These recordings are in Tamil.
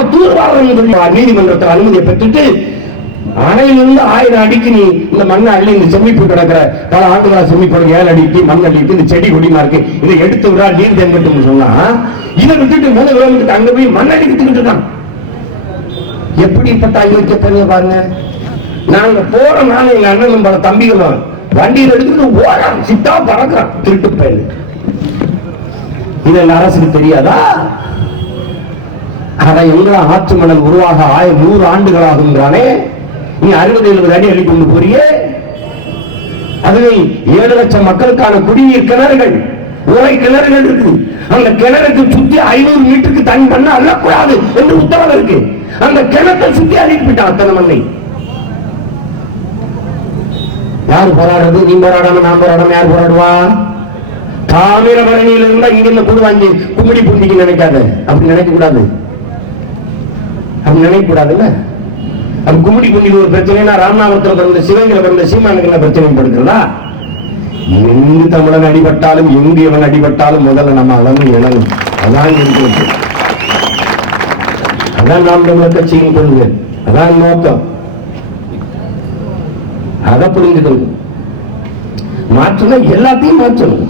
அவரை தூர்வாரம் சொல்லி நீதிமன்றத்தில் அனுமதியை பெற்றுட்டு அணையிலிருந்து ஆயிரம் அடிக்கு நீ இந்த மண்ணை அள்ளி இந்த செம்மிப்பு கிடக்கிற பல ஆண்டுகளா செம்மிப்பு ஏழு அடிக்கு மண் அள்ளிட்டு இந்த செடி கொடிமா இருக்கு இதை எடுத்து விடா நீர் தென்பட்டு சொன்னா இதை விட்டுட்டு மூணு கிலோமீட்டர் அங்க போய் மண் அடிக்கிட்டு இருக்கான். எப்படிப்பட்ட அயோக்கிய பெரிய பாருங்க. நாங்க போறோம் நானும் எங்க அண்ணன் பல தம்பிகளும் வண்டியில் எடுத்துக்கிட்டு ஓடுறான் சித்தா பறக்கிறான் திருட்டு பயிர் இது அரசுக்கு தெரியாதா? அதை எங்களா ஆற்று மணல் உருவாக ஆய நூறு ஆண்டுகளாகுங்கிறானே நீ அறுபது எழுபது அடி அடி கொண்டு போறியே. அதுவே ஏழு லட்சம் மக்களுக்கான குடிநீர் கிணறுகள் உரை கிணறுகள் இருக்கு. அந்த கிணறுக்கு சுத்தி ஐநூறு மீட்டருக்கு தனி பண்ண அள்ளக்கூடாது என்று உத்தரவு இருக்கு. அந்த கிணத்தை சுத்தி அழிப்பிட்டான் அத்தனை மண்ணை. யார் போராடுறது? நீ போராடாம நான் போராடாம யார் போராடுவா? தாமிரபரணியில் இருந்தா இங்கிருந்து கூட வாங்கி கும்படி பூண்டிக்கு நினைக்காத. அப்படி நினைக்க கூடாது அப்படி நினைக்கக்கூடாதுல்ல? அப்ப கும்மிடி பூண்டிக்கு ஒரு பிரச்சனைனா ராமநாதபுரத்துல பிறந்த சிவங்கில பிறந்த சீமானுக்கு என்ன பிரச்சனை படுக்கிறதா எங்கு தமிழன் அடிபட்டாலும் எங்கு இவன் அடிபட்டாலும் முதல்ல நம்ம அளவு இழவும் அதான் இருக்கிறது அதான் நாம் தமிழர் கட்சியின் கொள்கை. அதான் நோக்கம். அதை புரிஞ்சுக்கணும். மாற்றணும் எல்லாத்தையும் மாற்றணும்.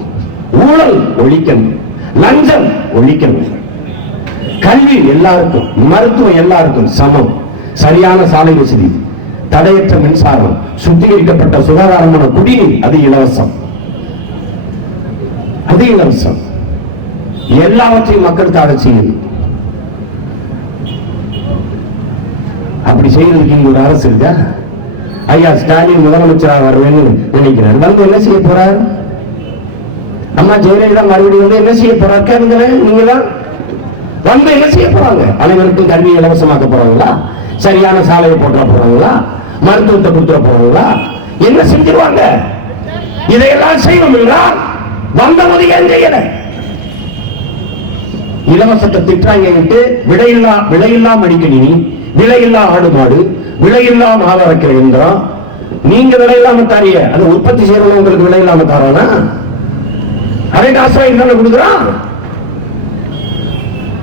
ஊழல் ஒழிக்கணும். லஞ்சம் ஒழிக்கணும். கல்வி எல்லாருக்கும் மருத்துவம் எல்லாருக்கும் சமம். சரியான சாலை வசதி தடையற்ற மின்சாரம் சுத்திகரிக்கப்பட்ட சுகாதாரமான குடிநீர் அது இலவசம். அது இலவசம். எல்லாவற்றையும் மக்களுக்காக செய்யணும் அப்படி செய்யறதுக்கு இங்க ஒரு அரசு இருக்கா? ஐயா ஸ்டாலின் முதலமைச்சராக வருவேன்னு நினைக்கிறார். வந்து என்ன செய்ய போறார்? அம்மா ஜெயலலிதா மறுபடியும் வந்து என்ன செய்ய போறார்? இருந்தேன் நீங்க தான் வந்து என்ன செய்ய போறாங்க? அனைவருக்கும் கல்வி இலவசமாக்க போறாங்களா? சரியான சாலையை போட்டுற போறாங்களா? மருத்துவத்தை கொடுத்துட போறாங்களா? என்ன செஞ்சிருவாங்க? இதையெல்லாம் செய்வோம் என்றால் வந்தபோது ஏன் செய்யல? இலவசத்தை திட்டாங்க விட்டு விலையில்லா விலையில்லா மடிக்கணினி விலையில்லா ஆடு மாடு விலையில்லா மாவு அரைக்கிற இயந்திரம். நீங்க விலையில்லாம தாரிய அது உற்பத்தி செய்யறவங்க உங்களுக்கு விலையில்லாம தாரானா அதை காசா தானே கொடுக்குறான்?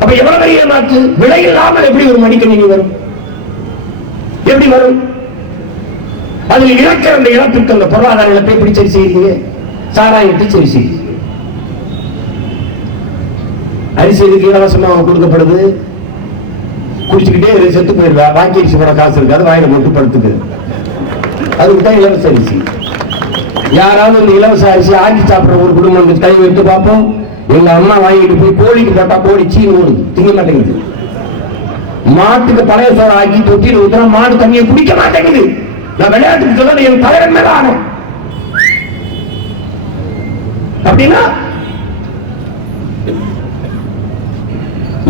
அப்ப எவ்வளவு பெரிய மாற்று விலை இல்லாமல் எப்படி ஒரு மடிக்கணினி வரும்? எப்படி வரும்? அதில் இழக்கிற அந்த இழப்பிற்கு அந்த பொருளாதார இழப்பை எப்படி சரி செய்யுது சாராயத்தை சரி செய்யுது அரிசி எதுக்கு கொடுக்கப்படுது? குடிச்சுக்கிட்டே செத்து போயிருவா பாக்கி அரிசி போட காசு இருக்காது வாயில போட்டு படுத்துக்கு. அதுக்கு தான் இலவச அரிசி. யாராவது இந்த இலவச அரிசி ஆக்கி சாப்பிடுற ஒரு குடும்பம் கை வைத்து பார்ப்போம். எங்க அம்மா வாங்கிட்டு போய் கோழிக்கு போட்டா கோழி சீனு ஓடுது திங்க மாட்டேங்குது. மாட்டுக்கு பழைய சோறு ஆக்கி தொட்டியில் ஊத்துனா மாடு தண்ணியை குடிக்க மாட்டேங்குது. நான் விளையாட்டுக்கு சொல்றது என் தலைவன் மேல ஆகும் அப்படின்னா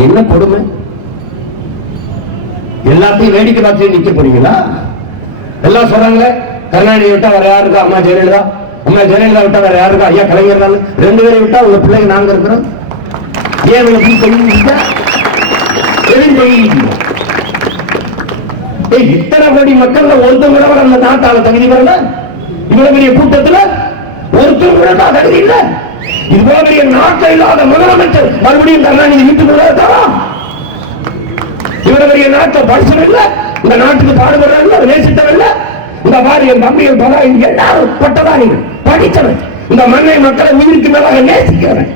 என்ன கொடுமை? எல்லாத்தையும் வேடிக்கை பார்த்து நிக்க போறீங்களா? எல்லாம் சொல்றாங்களே கருணாநிதி விட்டா வர யாருக்கா அம்மா ஜெயலலிதா? அம்மா ஜெயலலிதா விட்டா வேற யாரு ஐயா கலைஞர் ரெண்டு பேரை விட்டா உங்க பிள்ளைங்க நாங்க இருக்கிறோம். ஏன் இவங்க இப்படி இத்தனை கோடி மக்கள்ல ஒருத்தவங்க கூட அந்த நாட்டால தகுதி வரல இவ்வளவு பெரிய கூட்டத்துல ஒருத்தர் கூட தான் தகுதி இல்ல. இவ்வளவு பெரிய நாட்டை இல்லாத முதலமைச்சர் மறுபடியும் கருணாநிதி வீட்டுக்குள்ள இருக்காரா இவ்வளவு பெரிய நாட்டை படிச்சவர் இல்ல? இந்த நாட்டுக்கு பாடுபடுறவன் இல்ல இல்ல? இந்த மாதிரி என் தம்பிகள் பல எல்லாரும் பட்டதாரிகள் படித்தவன். இந்த மண்ணை மக்களை உயிருக்கு மேலாக நேசிக்கிறவன்.